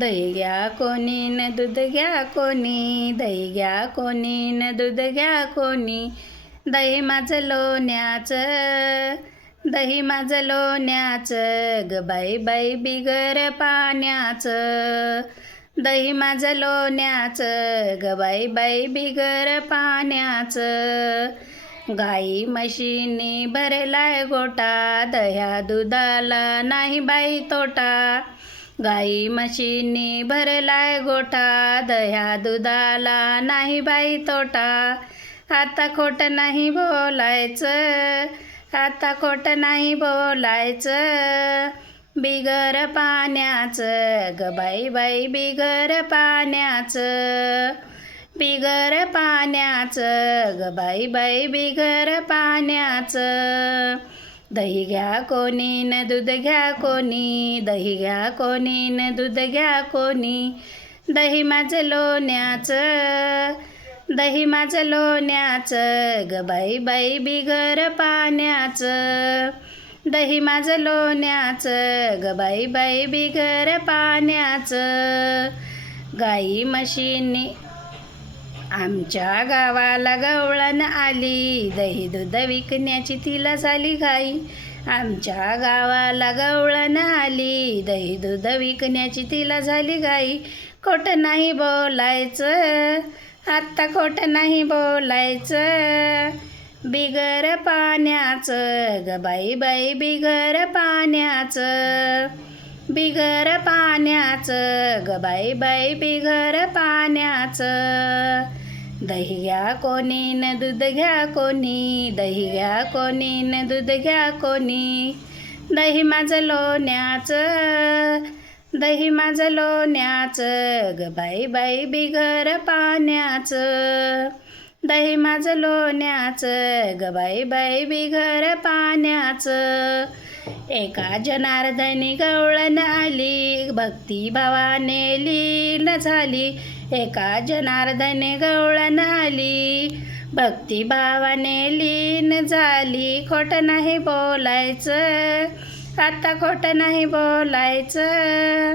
दही घ्या कोणी न दूध घ्या कोणी दही घ्या कोणी न दूध घ्या कोणी. दही माझं लोण्याचं दही माझं लोण्याचं ग बाई बाई बिगर पाण्याचं. दही माझं लोण्याचं ग बाई बाई बिगर पाण्याचं. गाई म्हशींनी भरलाय गोटा दह्या दुधाला नाही बाई तोटा. गाई म्हशींनी भरलाय गोठा दह्या दुधाला नाही बाई तोटा. आता खोटं नाही बोलायचं आता खोटं नाही बोलायचं. बिगर पाण्याचं ग बाई बाई बिगर पाण्याचं. बिगर पाण्याचं ग बाई बाई बिगर पाण्याचं. दही घ्या कोणी न दूध घ्या कोणी दही घ्या कोणी न दूध घ्या कोणी. दही माझं लोण्याचं दही माझं लोण्याचं ग बाई बाई बिगर पाण्याचं. दही माझं लोण्याचं ग बाई बाई बिगर पाण्याचं. गाई म्हशींनी आमच्या गावाला गवळण आली. दही दूध विकण्याची तिला झाली घाई. आमच्या गावाला गवळण आली. दही दूध विकण्याची तिला झाली घाई. खोटं नाही बोलायचं. आत्ता खोटं नाही बोलायचं. बिगर पाण्याचं. ग बाई बाई बिगर पाण्याचं. बिगर पाण्याचं. ग बाई बाई बिगर पाण्याचं. दही घ्या कोणी न दूध घ्या कोणी दही घ्या कोणी न दूध घ्या कोणी दही माझं लोण्याचं दही माझं लोण्याचं ग बाई बाई बिघर पाण्याचं दही माझं लोण्याचं गबाई बाई बाई बिगर पाण्याचं. एका जनार्दनी गवळण आली भक्ती भावाने लीन झाली. एका जनार्दने गवळण आली भक्ती भावाने लीन झाली. खोटं नाही बोलायचं आता खोटं नाही बोलायचं.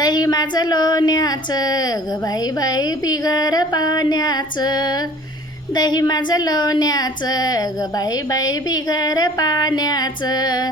दही माझं लोण्याचं ग बाई बाई बिगर पाण्याचं. दही माझं लोण्याचं ग बाई बाई बिगर पाण्याचं.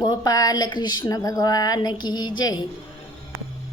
गोपाल कृष्ण भगवान की जय.